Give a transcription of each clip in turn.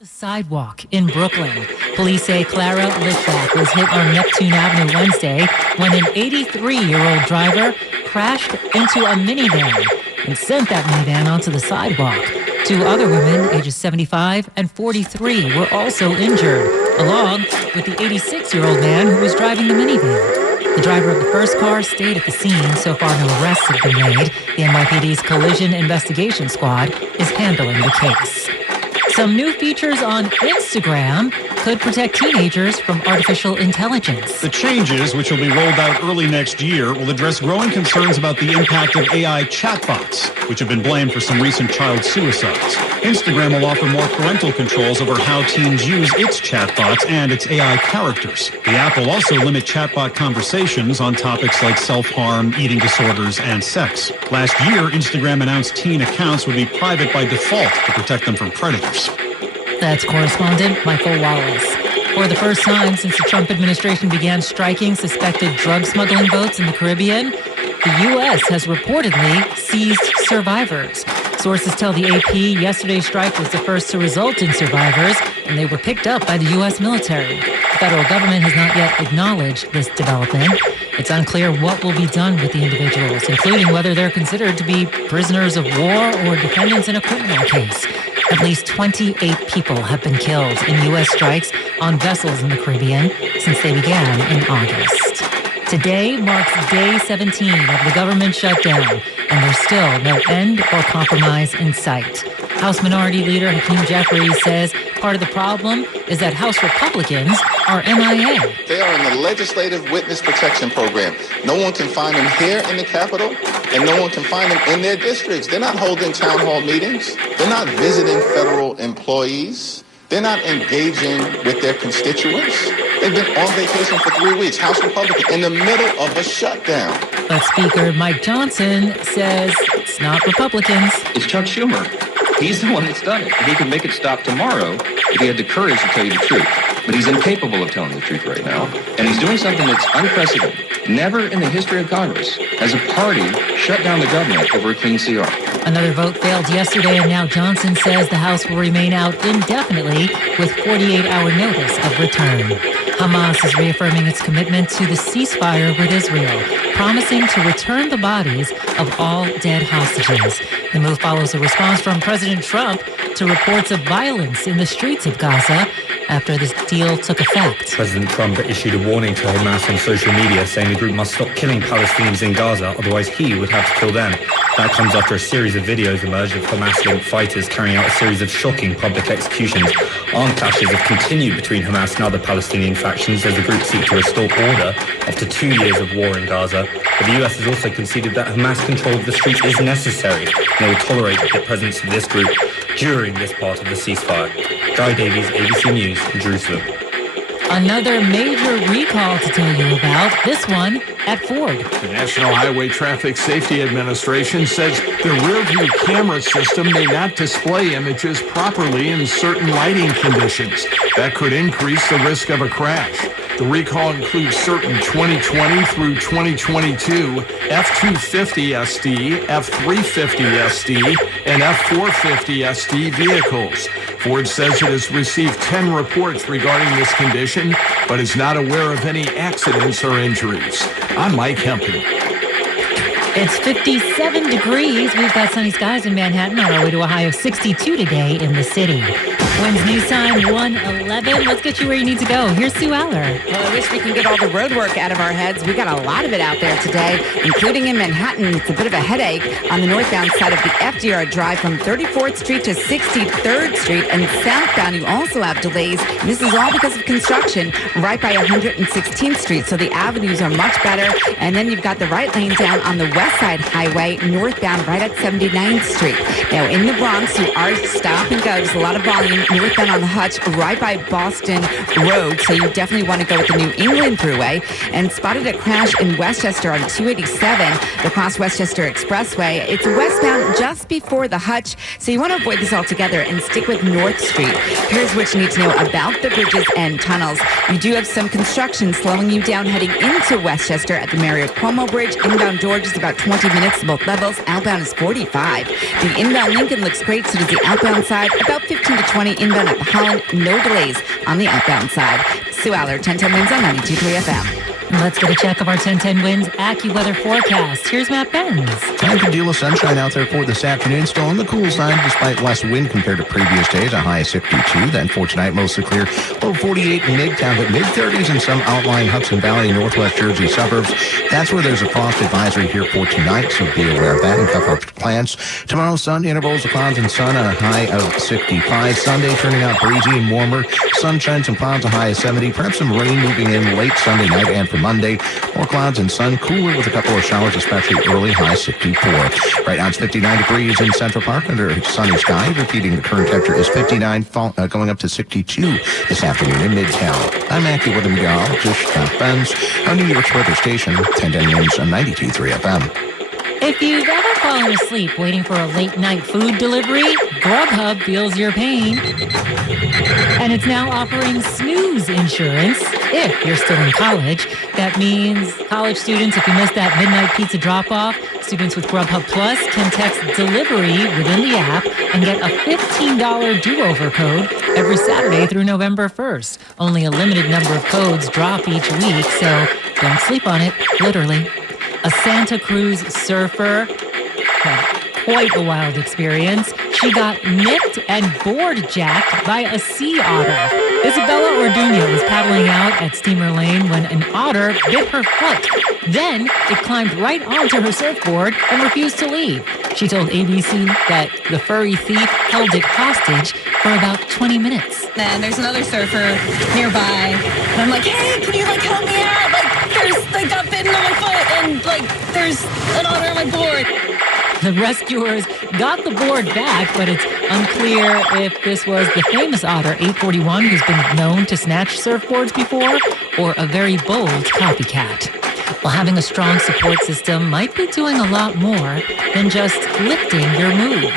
The sidewalk in Brooklyn. Police say Clara Litvak was hit on Neptune Avenue Wednesday when an 83-year-old driver crashed into a minivan and sent that minivan onto the sidewalk. Two other women, ages 75 and 43, were also injured, along with the 86-year-old man who was driving the minivan. The driver of the first car stayed at the scene. So far, no arrests have been made. The NYPD's Collision Investigation Squad is handling the case. Some new features on Instagram could protect teenagers from artificial intelligence. The changes, which will be rolled out early next year, will address growing concerns about the impact of AI chatbots, which have been blamed for some recent child suicides. Instagram will offer more parental controls over how teens use its chatbots and its AI characters. The app will also limit chatbot conversations on topics like self-harm, eating disorders, and sex. Last year, Instagram announced teen accounts would be private by default to protect them from predators. That's correspondent Michael Wallace. For the first time since the Trump administration began striking suspected drug smuggling boats in the Caribbean, the U.S. has reportedly seized survivors. Sources tell the AP yesterday's strike was the first to result in survivors, and they were picked up by the U.S. military. The federal government has not yet acknowledged this development. It's unclear what will be done with the individuals, including whether they're considered to be prisoners of war or defendants in a criminal case. At least 28 people have been killed in U.S. strikes on vessels in the Caribbean since they began in August. Today marks day 17 of the government shutdown, and there's still no end or compromise in sight. House Minority Leader Hakeem Jeffries says part of the problem is that House Republicans are MIA. They are in the Legislative Witness Protection Program. No one can find them here in the Capitol, and no one can find them in their districts. They're not holding town hall meetings. They're not visiting federal employees. They're not engaging with their constituents. They've been on vacation for 3 weeks. House Republican in the middle of a shutdown. But Speaker Mike Johnson says it's not Republicans. It's Chuck Schumer. He's the one that's done it. He could make it stop tomorrow if he had the courage to tell you the truth. But he's incapable of telling the truth right now. And he's doing something that's unprecedented. Never in the history of Congress has a party shut down the government over a clean CR. Another vote failed yesterday, and now Johnson says the House will remain out indefinitely with 48-hour notice of return. Hamas is reaffirming its commitment to the ceasefire with Israel, promising to return the bodies of all dead hostages. The move follows a response from President Trump to reports of violence in the streets of Gaza after this deal took effect. President Trump issued a warning to Hamas on social media, saying the group must stop killing Palestinians in Gaza, otherwise he would have to kill them. That comes after a series of videos emerged of Hamas-linked fighters carrying out a series of shocking public executions. Armed clashes have continued between Hamas and other Palestinian factions as the group seek to restore order after 2 years of war in Gaza. But the US has also conceded that Hamas control of the streets is necessary, and they will tolerate the presence of this group during this part of the ceasefire. Guy Davies, ABC News, Jerusalem. Another major recall to tell you about, this one at Ford. The National Highway Traffic Safety Administration says the rear-view camera system may not display images properly in certain lighting conditions. That could increase the risk of a crash. The recall includes certain 2020 through 2022 F-250 SD, F-350 SD, and F-450 SD vehicles. Ford says it has received 10 reports regarding this condition, but is not aware of any accidents or injuries. I'm Mike Hempel. It's 57 degrees. We've got sunny skies in Manhattan on our way to a high of 62 today in the city. Winds news time 111. Let's get you where you need to go. Here's Sue Aller. Well, I wish we can get all the road work out of our heads. We got a lot of it out there today, including in Manhattan. It's a bit of a headache on the northbound side of the FDR Drive from 34th Street to 63rd Street, and southbound you also have delays. This is all because of construction right by 116th Street, so the avenues are much better. And then you've got the right lane down on the West Side Highway northbound right at 79th Street. Now in the Bronx, you are stop and go. There's a lot of volume northbound on the Hutch right by Boston Road, so you definitely want to go with the New England Thruway. And spotted a crash in Westchester on 287, the Cross Westchester Expressway. It's westbound just before the Hutch, so you want to avoid this altogether and stick with North Street. Here's what you need to know about the bridges and tunnels. You do have some construction slowing you down heading into Westchester at the Marriott Cuomo Bridge. Inbound George is about 20 minutes to both levels. Outbound is 45. The inbound Lincoln looks great, so does the outbound side, about 15 to 20 sunny inbound at Holland. No delays on the outbound side. Sue Aller, 1010 Winds on 92.3 FM. Let's get a check of our 1010 Winds AccuWeather forecast. Here's Matt Benz. A good deal of sunshine out there for this afternoon. Still on the cool side despite less wind compared to previous days. A high of 62. Then for tonight, mostly clear. Low 48 in Midtown, but mid-30s in some outlying Hudson Valley, Northwest Jersey suburbs. That's where there's a frost advisory here for tonight, so be aware of that and cover up your plans. Tomorrow, sun, intervals of clouds and sun, a high of 65. Sunday turning out breezy and warmer. Sunshine, some clouds, a high of 70. Perhaps some rain moving in late Sunday night and for Monday. More clouds and sun, cooler with a couple of showers, especially early, high 64. Right now it's 59 degrees in Central Park under sunny sky. Repeating, the current temperature is 59, going up to 62 this afternoon in Midtown. I'm AccuWeather meteorologist Matt Benz on New York's weather station, 1010 Winds on 92.3 FM. If you've ever fallen asleep waiting for a late night food delivery, Grubhub feels your pain. And it's now offering snooze insurance if you're still in college. That means college students, if you missed that midnight pizza drop-off, students with Grubhub Plus can text delivery within the app and get a $15 do-over code every Saturday through November 1st. Only a limited number of codes drop each week, so don't sleep on it, literally. A Santa Cruz surfer had quite a wild experience. She got nipped and board jacked by a sea otter. Isabella Orduña was paddling out at Steamer Lane when an otter bit her foot. Then it climbed right onto her surfboard and refused to leave. She told ABC that the furry thief held it hostage for about 20 minutes. And there's another surfer nearby, and I'm like, hey, can you, help me out? Got bitten on my foot, and, there's an otter on my board. The rescuers got the board back, but it's unclear if this was the famous otter 841 who's been known to snatch surfboards before, or a very bold copycat. Well, having a strong support system might be doing a lot more than just lifting your mood.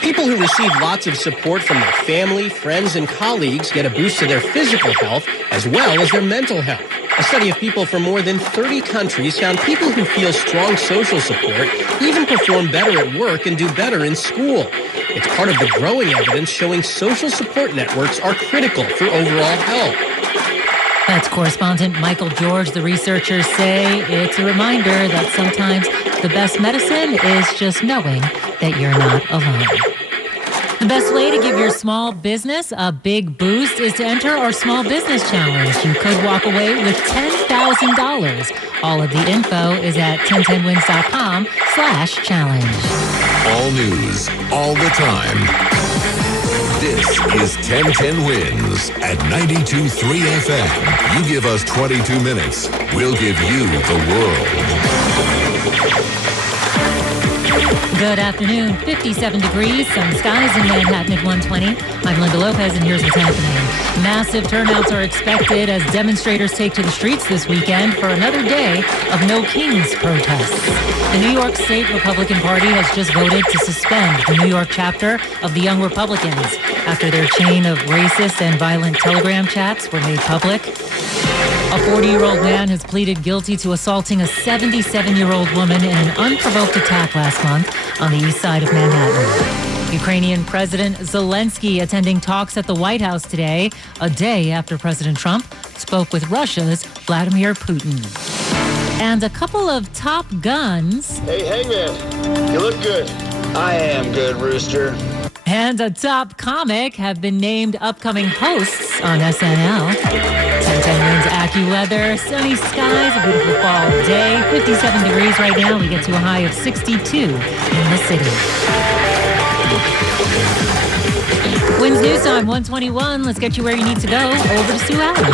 People who receive lots of support from their family, friends, and colleagues get a boost to their physical health as well as their mental health. A study of people from more than 30 countries found people who feel strong social support even perform better at work and do better in school. It's part of the growing evidence showing social support networks are critical for overall health. That's correspondent Michael George. The researchers say it's a reminder that sometimes the best medicine is just knowing that you're not alone. The best way to give your small business a big boost is to enter our Small Business Challenge. You could walk away with $10,000. All of the info is at 1010winds.com/challenge. All news, all the time. This is 1010 Winds at 92.3 FM. You give us 22 minutes, we'll give you the world. Good afternoon. 57 degrees, some skies in Manhattan at 120. I'm Linda Lopez, and here's what's happening. Massive turnouts are expected as demonstrators take to the streets this weekend for another day of No Kings protests. The New York State Republican Party has just voted to suspend the New York chapter of the Young Republicans after their chain of racist and violent telegram chats were made public. A 40-year-old man has pleaded guilty to assaulting a 77-year-old woman in an unprovoked attack last month on the east side of Manhattan. Ukrainian President Zelensky attending talks at the White House today, a day after President Trump spoke with Russia's Vladimir Putin. And a couple of Top Guns. Hey, Hangman, you look good. I am good, Rooster. And a top comic have been named upcoming hosts on SNL. 1010 Winds AccuWeather, sunny skies, a beautiful fall day, 57 degrees right now. We get to a high of 62 in the city. Winds News Time, 121. Let's get you where you need to go. Over to Sue Allen.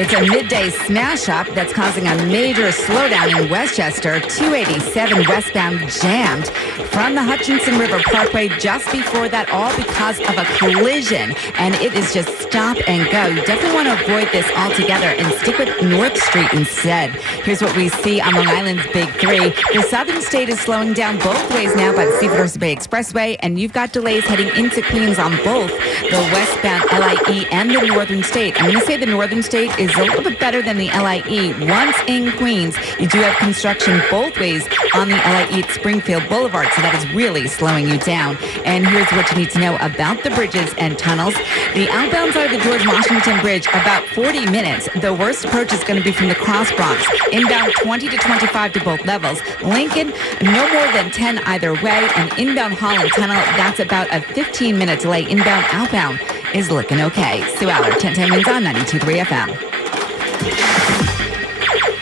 It's a midday smash-up that's causing a major slowdown in Westchester. 287 westbound jammed from the Hutchinson River Parkway just before that, all because of a collision. And it is just stop and go. You definitely want to avoid this altogether and stick with North Street instead. Here's what we see on Long Island's Big Three. The southern state is slowing down both ways now by the Seaford Oyster Bay Expressway, and you've got delays heading into Queens on both the westbound LIE and the northern state. I'm going to say the northern state is is a little bit better than the LIE. Once in Queens, you do have construction both ways on the LIE at Springfield Boulevard, so that is really slowing you down. And here's what you need to know about the bridges and tunnels. The outbound side of the George Washington Bridge, about 40 minutes. The worst approach is going to be from the Cross Bronx. Inbound 20 to 25 to both levels. Lincoln, no more than 10 either way. And inbound Holland Tunnel, that's about a 15-minute delay. Inbound, outbound is looking okay. Sue Aller, 1010 Wins on 92.3 FM.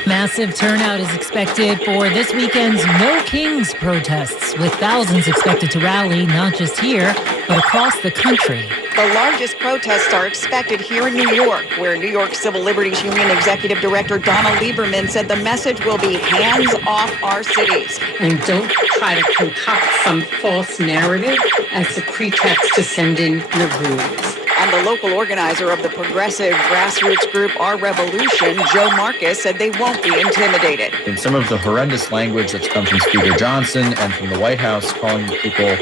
Massive turnout is expected for this weekend's No Kings protests, with thousands expected to rally not just here, but across the country. The largest protests are expected here in New York, where New York Civil Liberties Union Executive Director Donna Lieberman said the message will be hands off our cities. And don't try to concoct some false narrative as a pretext to send in your rules. And the local organizer of the progressive grassroots group Our Revolution, Joe Marcus, said they won't be intimidated. And some of the horrendous language that's come from Speaker Johnson and from the White House calling people,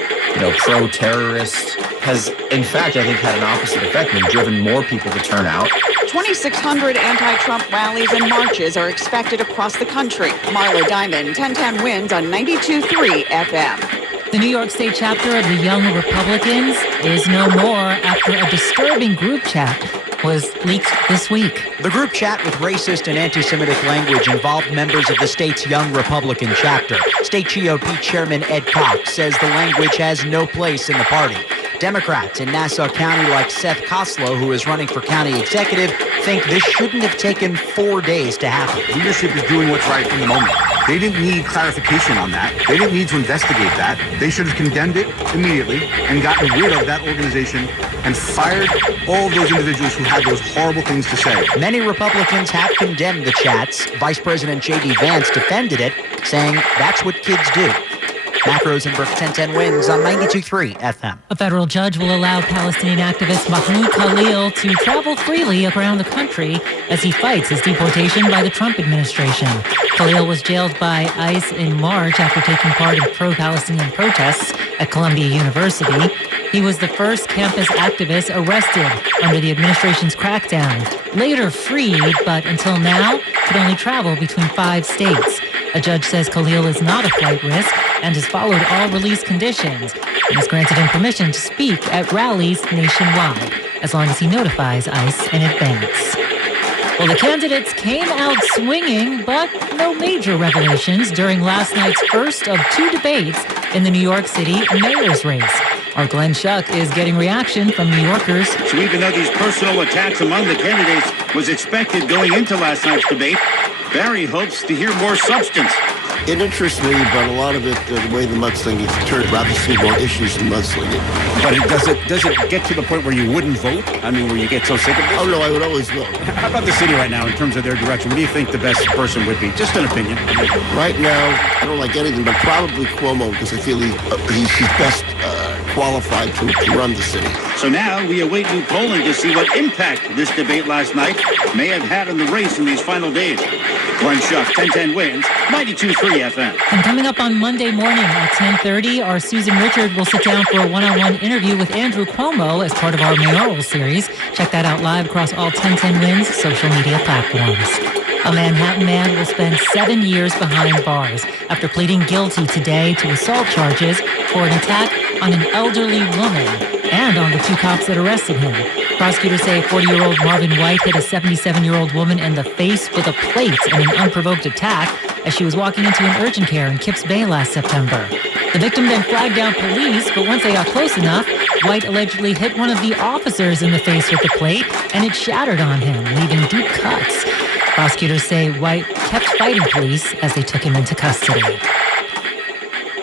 pro-terrorist has, in fact, I think had an opposite effect and driven more people to turn out. 2,600 anti-Trump rallies and marches are expected across the country. Marla Diamond, 1010 Wins on 92.3 FM. The New York State chapter of the Young Republicans is no more after a disturbing group chat was leaked this week. The group chat with racist and anti-Semitic language involved members of the state's Young Republican chapter. State GOP Chairman Ed Cox says the language has no place in the party. Democrats in Nassau County, like Seth Koslow, who is running for county executive, think this shouldn't have taken 4 days to happen. Leadership is doing what's right in the moment. They didn't need clarification on that. They didn't need to investigate that. They should have condemned it immediately and gotten rid of that organization and fired all of those individuals who had those horrible things to say. Many Republicans have condemned the chats. Vice President J.D. Vance defended it, saying that's what kids do. Mac Rosenberg, 1010 Wins on 92.3 FM. A federal judge will allow Palestinian activist Mahmoud Khalil to travel freely around the country as he fights his deportation by the Trump administration. Khalil was jailed by ICE in March after taking part in pro-Palestinian protests at Columbia University. He was the first campus activist arrested under the administration's crackdown. Later freed, but until now could only travel between 5 states. A judge says Khalil is not a flight risk and has followed all release conditions and has granted him permission to speak at rallies nationwide, as long as he notifies ICE in advance. Well, the candidates came out swinging, but no major revelations during last night's first of 2 debates in the New York City mayor's race. Our Glenn Schuck is getting reaction from New Yorkers. So even though these personal attacks among the candidates was expected going into last night's debate, Barry hopes to hear more substance. It interests me, but a lot of it, the way the mudslinging is turned, rather see more issues than mudslinging. But does it get to the point where you wouldn't vote? I mean, where you get so sick of this? Oh, no, I would always vote. How about the city right now in terms of their direction? What do you think the best person would be? Just an opinion. Right now, I don't like anything, but probably Cuomo, because I feel he's best qualified to run the city. So now we await new polling to see what impact this debate last night may have had on the race in these final days. Glenn Schuck, 1010 Wins, 92.3 FM. And coming up on Monday morning at 10:30, our Susan Richard will sit down for a one-on-one interview with Andrew Cuomo as part of our mayoral series. Check that out live across all 1010 Wins social media platforms. A Manhattan man will spend 7 years behind bars after pleading guilty today to assault charges for an attack on an elderly woman and on the 2 cops that arrested him. Prosecutors say 40-year-old Marvin White hit a 77-year-old woman in the face with a plate in an unprovoked attack as she was walking into an urgent care in Kips Bay last September. The victim then flagged down police, but once they got close enough, White allegedly hit one of the officers in the face with the plate, and it shattered on him, leaving deep cuts. Prosecutors say White kept fighting police as they took him into custody.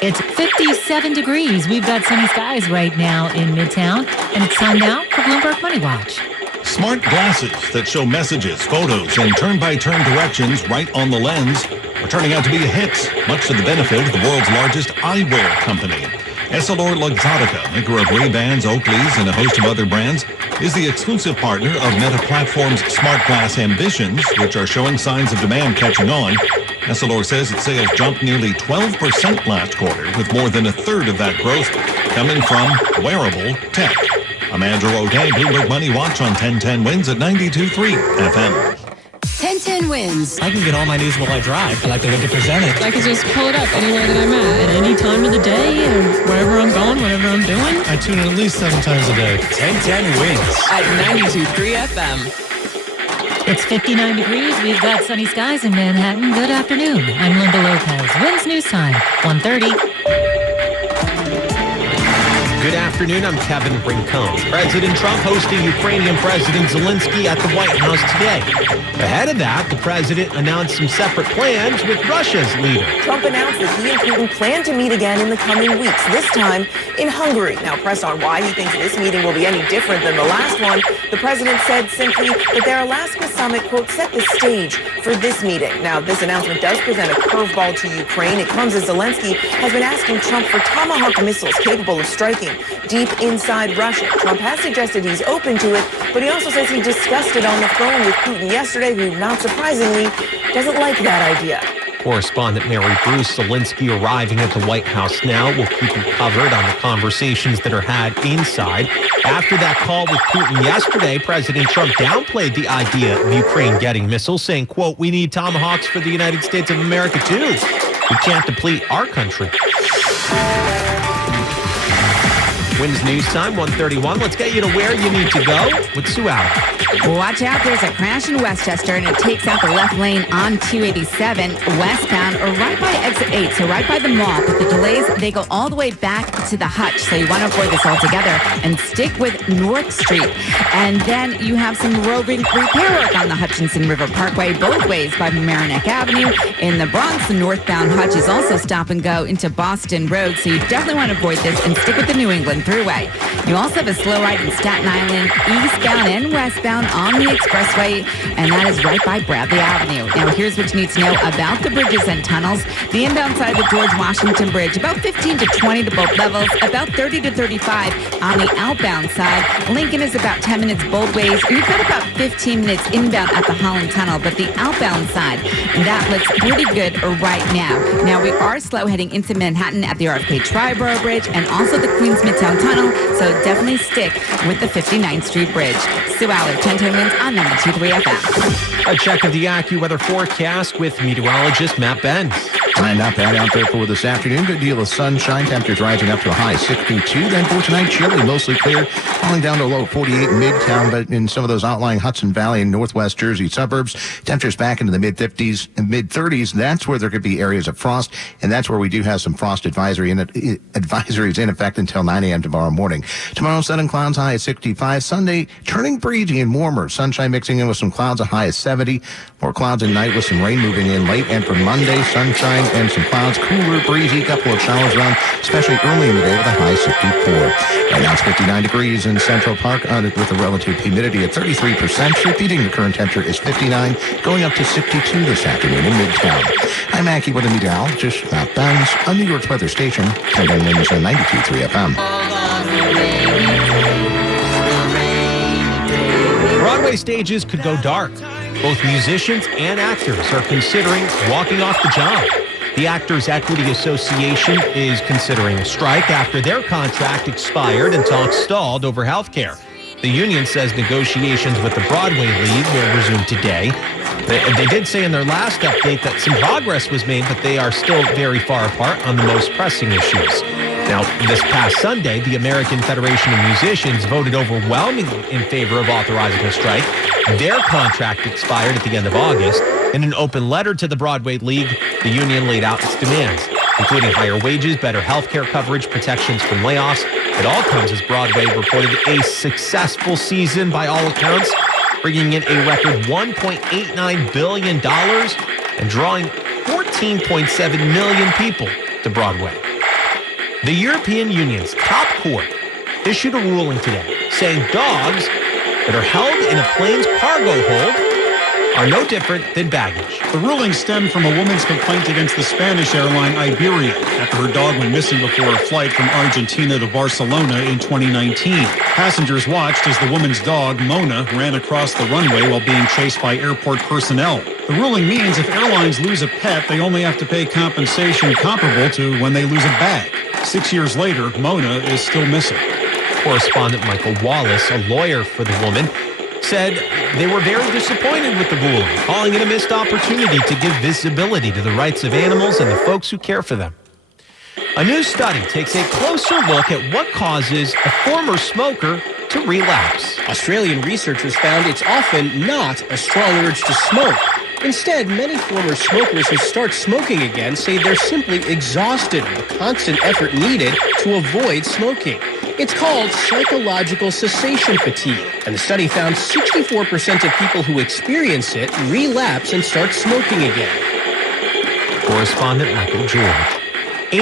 It's 57 degrees. We've got sunny skies right now in Midtown, and it's time now for Bloomberg Money Watch. Smart glasses that show messages, photos, and turn-by-turn directions right on the lens are turning out to be a hit, much to the benefit of the world's largest eyewear company. Essilor-Luxottica, maker of Ray-Bans, Oakleys, and a host of other brands, is the exclusive partner of Meta Platforms' Smart Glass Ambitions, which are showing signs of demand catching on. Essilor says its sales jumped nearly 12% last quarter, with more than a third of that growth coming from wearable tech. I'm Andrew O'Day, Bloomberg Money Watch on 1010 Wins at 92.3 FM. 1010 Wins. I can get all my news while I drive. I like the way they present it. I can just pull it up anywhere that I'm at any time of the day, and wherever I'm going, whatever I'm doing. I tune in at least 7 times a day. 1010 Wins at 92.3 FM. It's 59 degrees. We've got sunny skies in Manhattan. Good afternoon. I'm Linda Lopez. Wins News Time, 1:30. Good afternoon. I'm Kevin Rincon. President Trump hosting Ukrainian President Zelensky at the White House today. Ahead of that, the president announced some separate plans with Russia's leader. Trump announced that he and Putin plan to meet again in the coming weeks, this time in Hungary. Now, pressed on why he thinks this meeting will be any different than the last one, the president said simply that their Alaska summit, quote, set the stage for this meeting. Now, this announcement does present a curveball to Ukraine. It comes as Zelensky has been asking Trump for Tomahawk missiles capable of striking deep inside Russia. Trump has suggested he's open to it, but he also says he discussed it on the phone with Putin yesterday, who, not surprisingly, doesn't like that idea. Correspondent Mary Bruce. Zelensky arriving at the White House now. We'll keep you covered on the conversations that are had inside. After that call with Putin yesterday, President Trump downplayed the idea of Ukraine getting missiles, saying, quote, we need Tomahawks for the United States of America, too. We can't deplete our country. Wins News Time, 1:31. Let's get you to where you need to go with Sue Allen. Watch out, there's a crash in Westchester, and it takes out the left lane on 287 westbound, or right by exit 8, so right by the mall. But the delays, they go all the way back to the Hutch, so you want to avoid this altogether and stick with North Street. And then you have some roving repair work on the Hutchinson River Parkway, both ways by Merrimack Avenue. In the Bronx, the northbound Hutch is also stop and go into Boston Road, so you definitely want to avoid this and stick with the New England Thruway. You also have a slow ride in Staten Island, eastbound and westbound on the expressway, and that is right by Bradley Avenue. Now, here's what you need to know about the bridges and tunnels. The inbound side of the George Washington Bridge, about 15 to 20 to both levels, about 30 to 35 on the outbound side. Lincoln is about 10 minutes both ways, and you've got about 15 minutes inbound at the Holland Tunnel, but the outbound side, that looks pretty good right now. Now, we are slow heading into Manhattan at the RFK Triborough Bridge and also the Queens Midtown Tunnel, so definitely stick with the 59th Street Bridge. Sue Aller, 1010 Wins on 92.3 FM. A check of the AccuWeather forecast with meteorologist Matt Benz. Not bad out there for this afternoon. Good deal of sunshine. Temperatures rising up to a high 62. Then for tonight, chilly, mostly clear. Falling down to a low 48 in Midtown, but in some of those outlying Hudson Valley and Northwest Jersey suburbs, temperatures back into the mid-50s and mid-30s. That's where there could be areas of frost, and that's where we do have some frost advisories in effect until 9 a.m. tomorrow morning. Tomorrow, sun and clouds, high at 65. Sunday, turning breezy and warmer. Sunshine mixing in with some clouds, a high at 70. More clouds at night with some rain moving in late. And for Monday, sunshine and some clouds, cooler, breezy, couple of showers around, especially early in the day with a high 64. Right now it's 59 degrees in Central Park with a relative humidity at 33%. Repeating the current temperature is 59, going up to 62 this afternoon in Midtown. I'm AccuWeather meteorologist Matt Benz on New York's weather station, 1010 Wins on 92.3 FM. Broadway stages could go dark. Both musicians and actors are considering walking off the job. The Actors Equity Association is considering a strike after their contract expired and talks stalled over health care. The union says negotiations with the Broadway League will resume today. They did say in their last update that some progress was made, but they are still very far apart on the most pressing issues. Now, this past Sunday, the American Federation of Musicians voted overwhelmingly in favor of authorizing a strike. Their contract expired at the end of August. In an open letter to the Broadway League, the union laid out its demands, including higher wages, better health care coverage, protections from layoffs. It all comes as Broadway reported a successful season by all accounts, bringing in a record $1.89 billion and drawing 14.7 million people to Broadway. The European Union's top court issued a ruling today saying dogs that are held in a plane's cargo hold are no different than baggage. The ruling stemmed from a woman's complaint against the Spanish airline Iberia after her dog went missing before a flight from Argentina to Barcelona in 2019. Passengers watched as the woman's dog, Mona, ran across the runway while being chased by airport personnel. The ruling means if airlines lose a pet, they only have to pay compensation comparable to when they lose a bag. 6 years later, Mona is still missing. Correspondent Michael Wallace, a lawyer for the woman, said they were very disappointed with the ruling, calling it a missed opportunity to give visibility to the rights of animals and the folks who care for them. A new study takes a closer look at what causes a former smoker to relapse. Australian researchers found it's often not a strong urge to smoke. Instead, many former smokers who start smoking again say they're simply exhausted of the constant effort needed to avoid smoking. It's called psychological cessation fatigue, and the study found 64% of people who experience it relapse and start smoking again. Correspondent Michael George. 18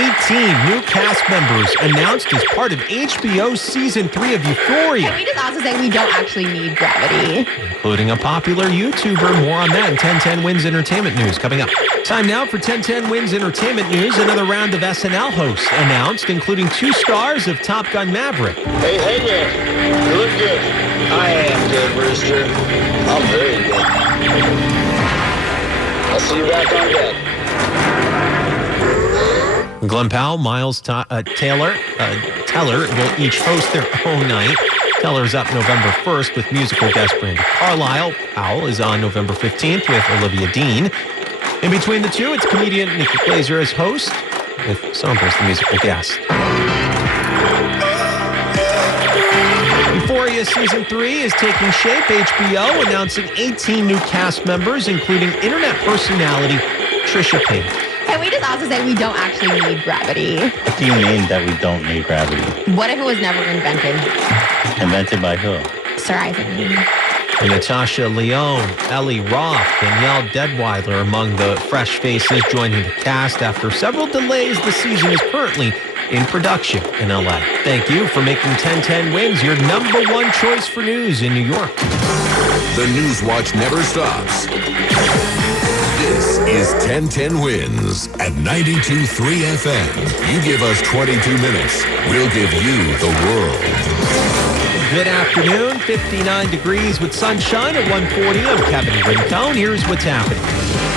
new cast members announced as part of HBO's Season 3 of Euphoria. Can we just also say we don't actually need gravity? Including a popular YouTuber. More on that in 1010 Wins Entertainment News coming up. Time now for 1010 Wins Entertainment News. Another round of SNL hosts announced, including 2 stars of Top Gun Maverick. Hey there. You look good. I am good, Rooster. I'm very good. I'll see you back on deck. Glenn Powell, Miles Teller will each host their own night. Teller's up November 1st with musical guest Brandi Carlile. Powell is on November 15th with Olivia Dean. In between the two, it's comedian Nikki Glaser as host with Sombers, the musical guest. Euphoria Season 3 is taking shape. HBO announcing 18 new cast members, including internet personality Trisha Payne. Can we just also say we don't actually need gravity? What do you mean that we don't need gravity? What if it was never invented? Invented by who? Sir Isaac Newton. Natasha Lyonne, Ellie Roth, Danielle Deadwyler among the fresh faces joining the cast after several delays. The season is currently in production in LA. Thank you for making 1010 Wins your number one choice for news in New York. The News Watch never stops. This is 1010 Wins at 92.3 FM. You give us 22 minutes, we'll give you the world. Good afternoon, 59 degrees with sunshine at 1:40. I'm Kevin Rincon. Here's what's happening.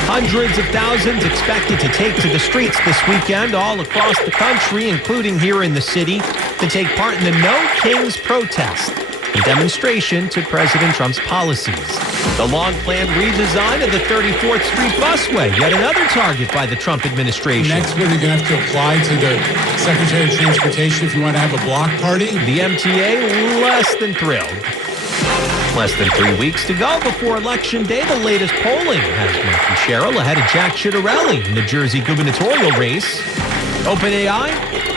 Hundreds of thousands expected to take to the streets this weekend all across the country, including here in the city, to take part in the No Kings protest, a demonstration to President Trump's policies. The long-planned redesign of the 34th Street busway, yet another target by the Trump administration. Next, we're going to have to apply to the Secretary of Transportation if you want to have a block party. The MTA less than thrilled. Less than 3 weeks to go before Election Day. The latest polling has Matthew Sherrill ahead of Jack Ciattarelli in the Jersey gubernatorial race. OpenAI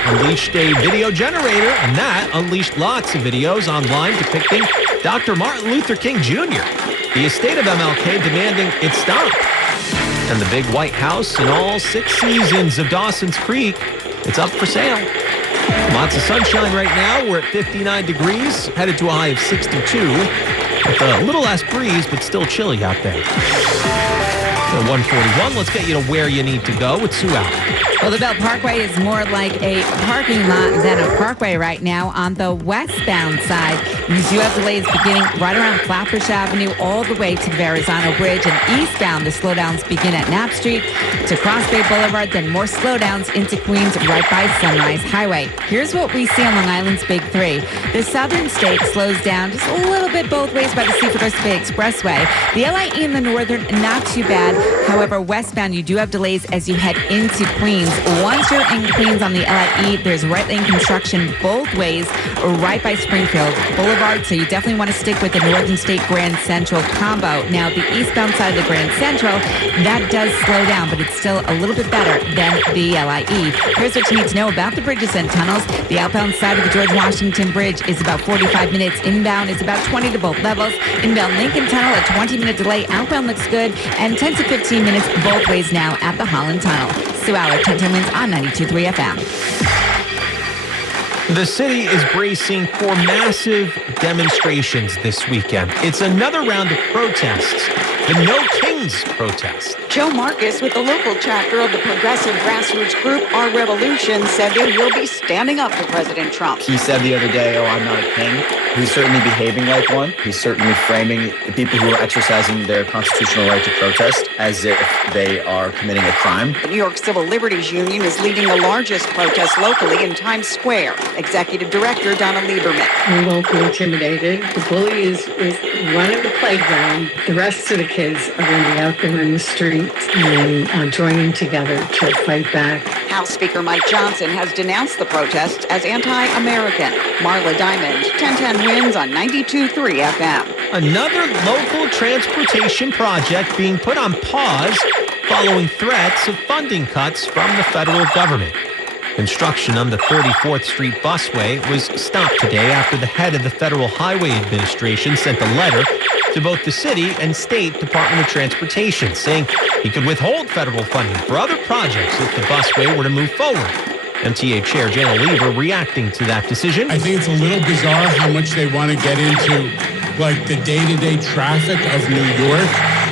unleashed a video generator, and that unleashed lots of videos online depicting Dr. Martin Luther King Jr., the estate of MLK demanding it stop. And the big White House and all 6 seasons of Dawson's Creek, it's up for sale. Lots of sunshine right now. We're at 59 degrees, headed to a high of 62, with a little less breeze, but still chilly out there. So 141, let's get you to where you need to go with Sue Allen. Well, the Belt Parkway is more like a parking lot than a parkway right now on the westbound side. You do have delays beginning right around Flatbush Avenue all the way to the Verrazano Bridge, and eastbound the slowdowns begin at Knapp Street to Cross Bay Boulevard, then more slowdowns into Queens right by Sunrise Highway. Here's what we see on Long Island's Big Three. The southern state slows down just a little bit both ways by the Seaford Oyster Bay Expressway. The LIE in the northern, not too bad. However, westbound, you do have delays as you head into Queens. Once you're in Queens on the LIE, there's right lane construction both ways right by Springfield Boulevard, so you definitely want to stick with the Northern State Grand Central combo. Now, the eastbound side of the Grand Central, that does slow down, but it's still a little bit better than the LIE. Here's what you need to know about the bridges and tunnels. The outbound side of the George Washington Bridge is about 45 minutes. Inbound is about 20 to both levels. Inbound Lincoln Tunnel, a 20-minute delay. Outbound looks good, and 10 to 15 minutes both ways now at the Holland Tunnel. Sue Aller, 1010 Wins on 92.3 FM. The city is bracing for massive demonstrations this weekend. It's another round of protests, the No Kings protest. Joe Marcus with the local chapter of the progressive grassroots group Our Revolution said they will be standing up to President Trump. He said the other day, "Oh, I'm not a king." He's certainly behaving like one. He's certainly framing the people who are exercising their constitutional right to protest as if they are committing a crime. The New York Civil Liberties Union is leading the largest protest locally in Times Square. Executive Director Donna Lieberman. We won't be intimidated. The bully is running the playground. The rest of the kids are going to be out there in the streets and joining together to fight back. House Speaker Mike Johnson has denounced the protests as anti-American. Marla Diamond, 1010 Wins on 92.3 FM. Another local transportation project being put on pause following threats of funding cuts from the federal government. Construction on the 34th Street busway was stopped today after the head of the Federal Highway Administration sent a letter to both the city and state Department of Transportation saying he could withhold federal funding for other projects if the busway were to move forward. MTA Chair Jana Lieber reacting to that decision. I think it's a little bizarre how much they want to get into, like, the day-to-day traffic of New York.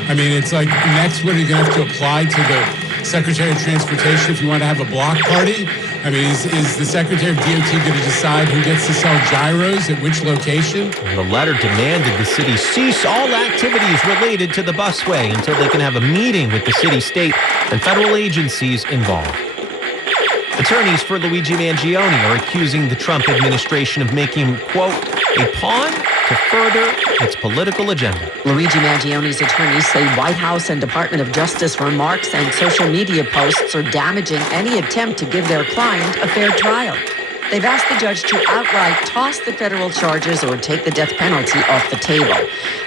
I mean, it's like next what are you going to have to apply to the Secretary of Transportation if you want to have a block party? I mean, is the Secretary of DOT going to decide who gets to sell gyros at which location? The letter demanded the city cease all activities related to the busway until they can have a meeting with the city, state, and federal agencies involved. Attorneys for Luigi Mangione are accusing the Trump administration of making him, quote, a pawn to further its political agenda. Luigi Mangione's attorneys say White House and Department of Justice remarks and social media posts are damaging any attempt to give their client a fair trial. They've asked the judge to outright toss the federal charges or take the death penalty off the table.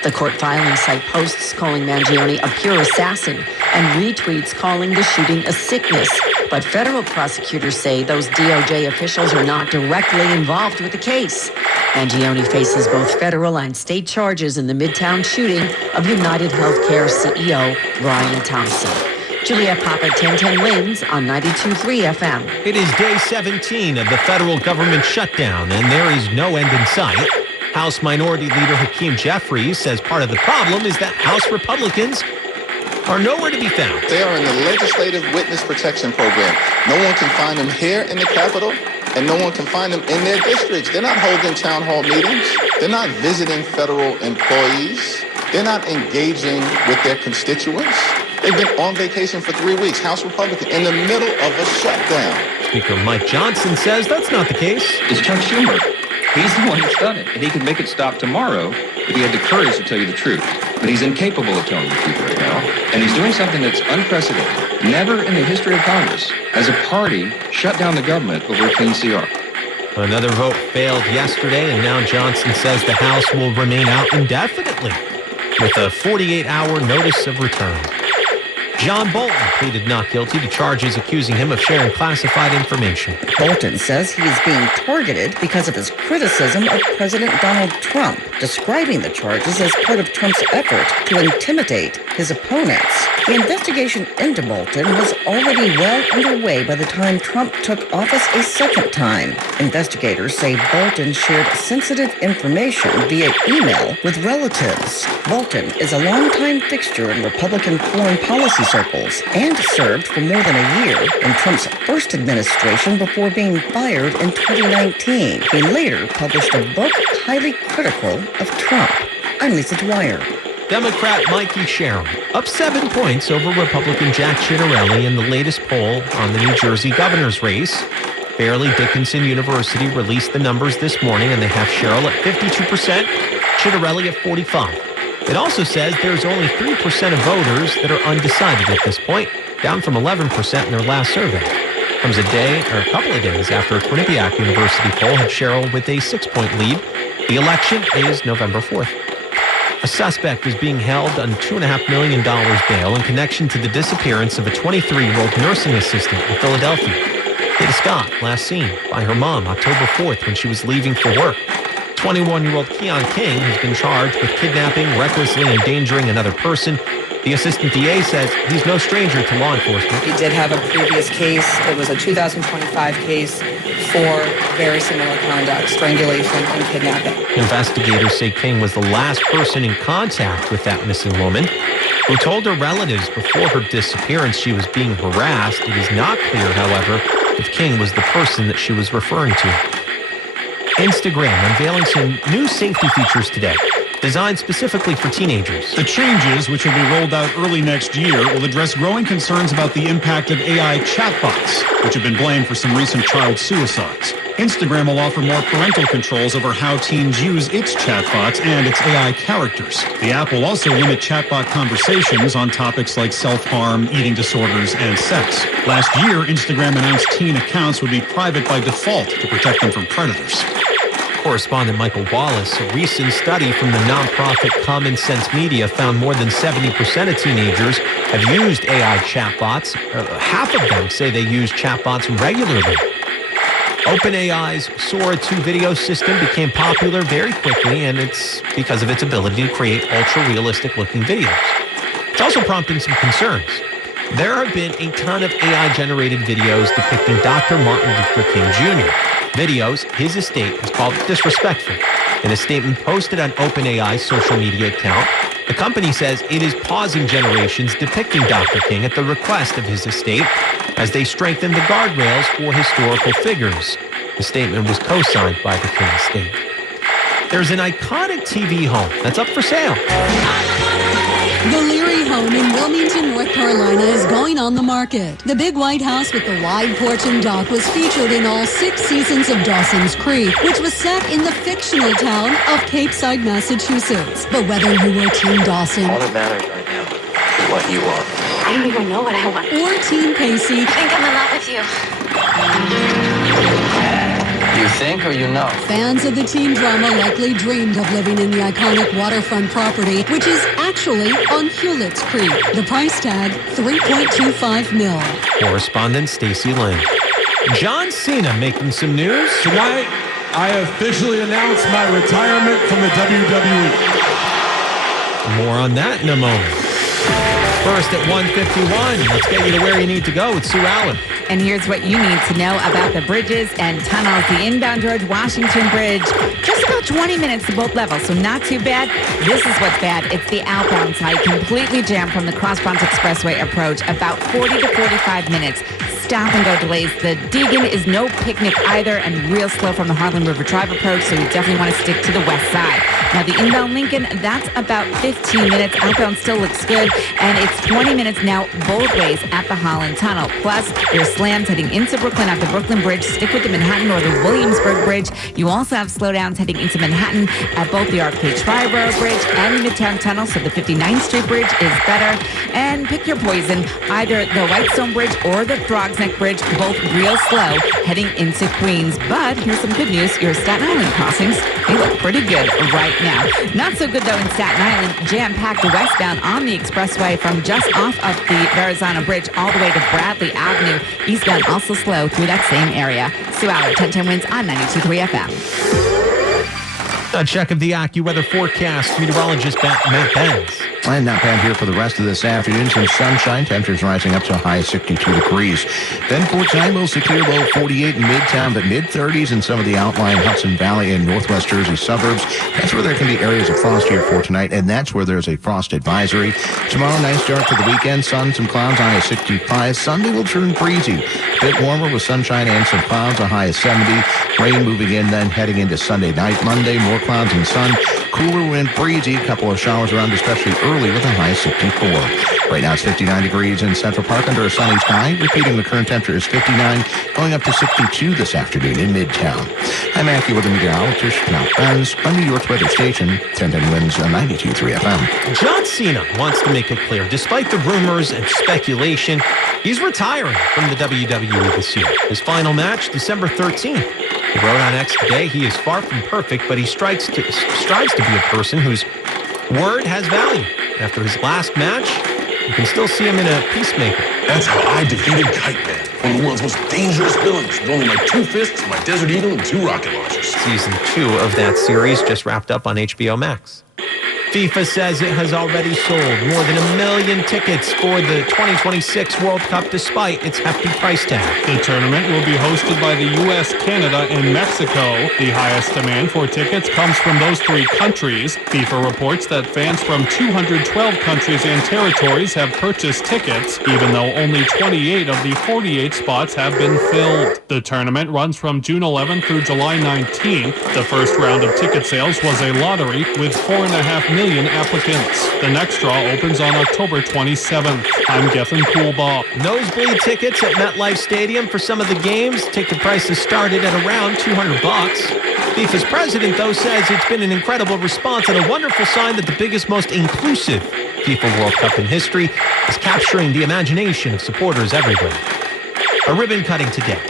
The court filings cite posts calling Mangione a pure assassin and retweets calling the shooting a sickness. But federal prosecutors say those DOJ officials are not directly involved with the case. Mangione faces both federal and state charges in the Midtown shooting of United Healthcare CEO Brian Thompson. Juliet Papa, 1010 Wins on 92.3 FM. It is day 17 of the federal government shutdown, and there is no end in sight. House Minority Leader Hakeem Jeffries says part of the problem is that House Republicans are nowhere to be found. They are in the Legislative Witness Protection Program. No one can find them here in the Capitol, and no one can find them in their districts. They're not holding town hall meetings. They're not visiting federal employees. They're not engaging with their constituents. They've been on vacation for 3 weeks, House Republican, in the middle of a shutdown. Speaker Mike Johnson says that's not the case. It's Chuck Schumer. He's the one that's done it, and he could make it stop tomorrow if he had the courage to tell you the truth. But he's incapable of telling the truth right now, and he's doing something that's unprecedented. Never in the history of Congress has a party shut down the government over a clean CR. Another vote failed yesterday, and now Johnson says the House will remain out indefinitely with a 48-hour notice of return. John Bolton pleaded not guilty to charges accusing him of sharing classified information. Bolton says he is being targeted because of his criticism of President Donald Trump, describing the charges as part of Trump's effort to intimidate his opponents. The investigation into Bolton was already well underway by the time Trump took office a second time. Investigators say Bolton shared sensitive information via email with relatives. Bolton is a longtime fixture in Republican foreign policy circles and served for more than a year in Trump's first administration before being fired in 2019. He later published a book highly critical of Trump. I'm Lisa Dwyer. Democrat Mikey Sharon up 7 points over Republican Jack Ciattarelli in the latest poll on the New Jersey governor's race. Fairleigh Dickinson University released the numbers this morning, and they have Sherrill at 52%, Ciattarelli at 45%. It also says there's only 3% of voters that are undecided at this point, down from 11% in their last survey. Comes a couple of days after a Quinnipiac University poll had Sherrill with a 6-point lead. The election is November 4th. A suspect is being held on $2.5 million bail in connection to the disappearance of a 23-year-old nursing assistant in Philadelphia. Ada Scott, last seen by her mom October 4th when she was leaving for work. 21-year-old Keon King has been charged with kidnapping, recklessly endangering another person, The assistant DA says he's no stranger to law enforcement. He did have a previous case. It was a 2025 case for very similar conduct, strangulation and kidnapping. Investigators say King was the last person in contact with that missing woman, who told her relatives before her disappearance she was being harassed. It is not clear, however, if King was the person that she was referring to. Instagram unveiling some new safety features today, designed specifically for teenagers. The changes, which will be rolled out early next year, will address growing concerns about the impact of AI chatbots, which have been blamed for some recent child suicides. Instagram will offer more parental controls over how teens use its chatbots and its AI characters. The app will also limit chatbot conversations on topics like self-harm, eating disorders, and sex. Last year, Instagram announced teen accounts would be private by default to protect them from predators. Correspondent Michael Wallace, a recent study from the nonprofit Common Sense Media found more than 70% of teenagers have used AI chatbots. Half of them say they use chatbots regularly. OpenAI's Sora 2 video system became popular very quickly, and it's because of its ability to create ultra-realistic looking videos. It's also prompting some concerns. There have been a ton of AI-generated videos depicting Dr. Martin Luther King Jr. Videos his estate has called disrespectful. In a statement posted on OpenAI's social media account, the company says it is pausing generations depicting Dr. King at the request of his estate as they strengthen the guardrails for historical figures. The statement was co-signed by the King estate. There's an iconic TV home that's up for sale. The Leary home in Wilmington, North Carolina is going on the market. The big white house with the wide porch and dock was featured in all 6 seasons of Dawson's Creek, which was set in the fictional town of Cape Side, Massachusetts. But whether you were Team Dawson, all that matters right now is what you want. I don't even know what I want, or Team Pacey, I think I'm in love with you. You think or you know? fans of the teen drama likely dreamed of living in the iconic waterfront property, which is actually on Hewlett's Creek. The price tag, $3.25 million. Correspondent Stacy Lynn. John Cena making some news. Tonight, I officially announce my retirement from the WWE. More on that in a moment. First at 1:51, let's get you to where you need to go with Sue Allen. And here's what you need to know about the bridges and tunnels. The inbound George Washington Bridge, just about 20 minutes to both levels, so not too bad. This is what's bad. It's the outbound side, completely jammed from the Cross Bronx Expressway approach, about 40 to 45 minutes. Stop and go delays. The Deegan is no picnic either and real slow from the Harlem River Drive approach, so you definitely want to stick to the west side. Now, the inbound Lincoln, that's about 15 minutes. Outbound still looks good, and it's 20 minutes now both ways at the Holland Tunnel. Plus, there's slams heading into Brooklyn at the Brooklyn Bridge. Stick with the Manhattan or the Williamsburg Bridge. You also have slowdowns heading into Manhattan at both the RFK Triborough Bridge and the Midtown Tunnel, so the 59th Street Bridge is better. And pick your poison, either the Whitestone Bridge or the Throgs Neck Bridge, both real slow heading into Queens. But here's some good news. Your Staten Island crossings, they look pretty good right now. Not so good, though, in Staten Island. Jam-packed westbound on the expressway from just off of the Verrazano Bridge all the way to Bradley Avenue. Eastbound also slow through that same area. Sue Allen, 1010 Wins on 92.3 FM. A check of the AccuWeather forecast. Meteorologist Matt Benz. And not bad here for the rest of this afternoon. Some sunshine. Temperatures rising up to a high of 62 degrees. Then for tonight, mostly clear, low 48 in Midtown, but mid-30s in some of the outlying Hudson Valley and Northwest Jersey suburbs. That's where there can be areas of frost here for tonight, and that's where there's a frost advisory. Tomorrow, nice start to the weekend. Sun, some clouds, high of 65. Sunday will turn breezy. A bit warmer with sunshine and some clouds, a high of 70. Rain moving in then heading into Sunday night. Monday, more clouds and sun. Cooler wind, breezy. A couple of showers around, especially early with a high of 64. Right now it's 59 degrees in Central Park under a sunny sky. Repeating, the current temperature is 59, going up to 62 this afternoon in Midtown. I'm AccuWeather meteorologist Matt Benz on New York's weather station, 1010 Winds on 92.3 FM. John Cena wants to make it clear, despite the rumors and speculation, he's retiring from the WWE this year. His final match, December 13th. He wrote on X today, he is far from perfect, but he strives to be a person whose word has value. After his last match, you can still see him in a Peacemaker. That's how I defeated Kite Man, one of the world's most dangerous villains, with only my 2 fists, my Desert Eagle, and 2 rocket launchers. Season 2 of that series just wrapped up on HBO Max. FIFA says it has already sold more than 1 million tickets for the 2026 World Cup despite its hefty price tag. The tournament will be hosted by the U.S., Canada, and Mexico. The highest demand for tickets comes from those three countries. FIFA reports that fans from 212 countries and territories have purchased tickets, even though only 28 of the 48 spots have been filled. The tournament runs from June 11th through July 19th. The first round of ticket sales was a lottery with 4.5 million applicants. The next draw opens on October 27th. I'm Gethin Coolbaugh. Nosebleed tickets at MetLife Stadium for some of the games. Ticket prices started at around $200. FIFA's president, though, says it's been an incredible response and a wonderful sign that the biggest, most inclusive FIFA World Cup in history is capturing the imagination of supporters everywhere. A ribbon cutting today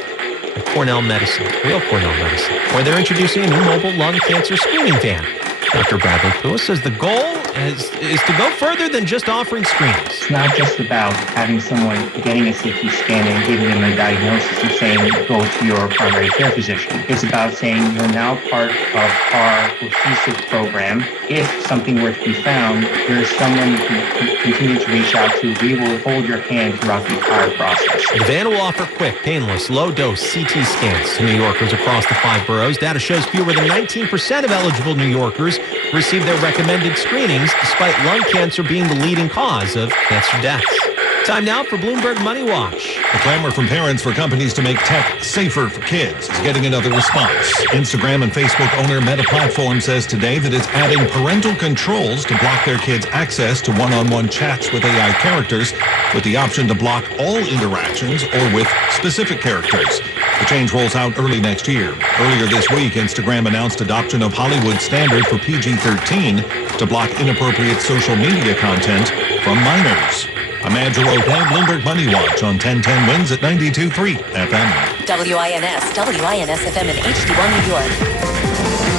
at Cornell Medicine, Real Cornell Medicine, where they're introducing a new mobile lung cancer screening van. Dr. Bradley Pua says the goal is to go further than just offering screenings. It's not just about having someone getting a CT scan and giving them a diagnosis and saying, go to your primary care physician. It's about saying you're now part of our cohesive program. If something were to be found, there's someone you can continue to reach out to. We will hold your hand throughout the entire process. The van will offer quick, painless, low-dose CT scans to New Yorkers across the 5 boroughs. Data shows fewer than 19% of eligible New Yorkers receive their recommended screenings, despite lung cancer being the leading cause of cancer deaths. Time now for Bloomberg Money Watch. The clamor from parents for companies to make tech safer for kids is getting another response. Instagram and Facebook owner Meta Platforms says today that it's adding parental controls to block their kids' access to one-on-one chats with AI characters, with the option to block all interactions or with specific characters. The change rolls out early next year. Earlier this week, Instagram announced adoption of Hollywood standard for PG-13 to block inappropriate social media content from minors. I'm Andrew O'Day, Bloomberg Money Watch on 1010 Wins at 92.3 FM. WINS FM in HD1 New York.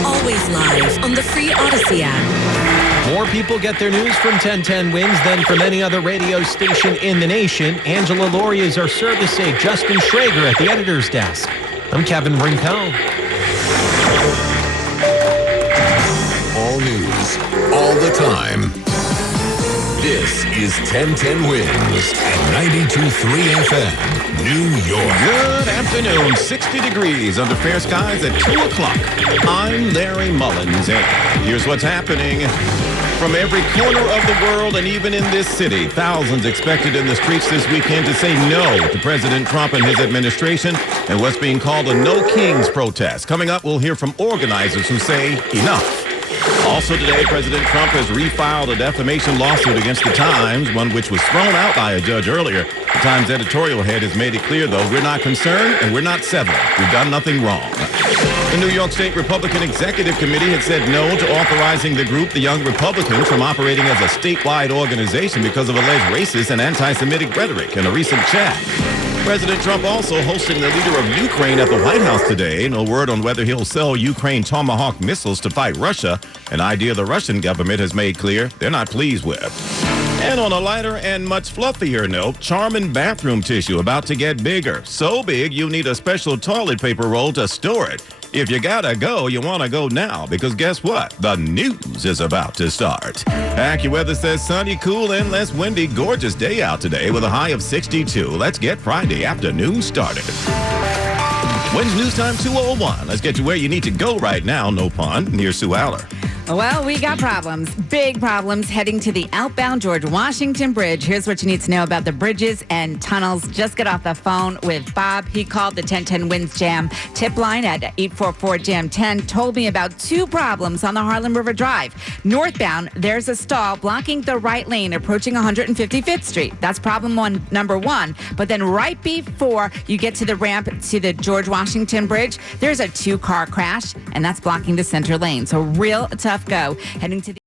Always live on the free Odyssey app. More people get their news from 1010 Wins than from any other radio station in the nation. Angela Laurie is our service aide. Justin Schrager at the editor's desk. I'm Kevin Rincon. All news, all the time. This is 1010 Wins at 92.3 FM, New York. Good afternoon. 60 degrees under fair skies at 2 o'clock. I'm Larry Mullins, and here's what's happening. From every corner of the world and even in this city, thousands expected in the streets this weekend to say no to President Trump and his administration and what's being called a No Kings protest. Coming up, we'll hear from organizers who say enough. Also today, President Trump has refiled a defamation lawsuit against The Times, one which was thrown out by a judge earlier. The Times editorial head has made it clear, though, we're not concerned and we're not settling. We've done nothing wrong. The New York State Republican Executive Committee had said no to authorizing the group, the Young Republicans, from operating as a statewide organization because of alleged racist and anti-Semitic rhetoric in a recent chat. President Trump also hosting the leader of Ukraine at the White House today. No word on whether he'll sell Ukraine Tomahawk missiles to fight Russia, an idea the Russian government has made clear they're not pleased with. And on a lighter and much fluffier note, Charmin bathroom tissue about to get bigger. So big, you need a special toilet paper roll to store it. If you gotta go, you wanna go now, because guess what? The news is about to start. AccuWeather says sunny, cool, and less windy. Gorgeous day out today with a high of 62. Let's get Friday afternoon started. When's News Time 201? Let's get you where you need to go right now, no pun. Here's Sue Aller. Well, we got problems, big problems, heading to the outbound George Washington Bridge. Here's what you need to know about the bridges and tunnels. Just get off the phone with Bob. He called the 1010 Wins Jam tip line at 844-JAM-10, told me about 2 problems on the Harlem River Drive. Northbound, there's a stall blocking the right lane approaching 155th Street. That's problem number 1. But then right before you get to the ramp to the George Washington Bridge, there's a 2-car crash, and that's blocking the center lane. So real tough go heading to the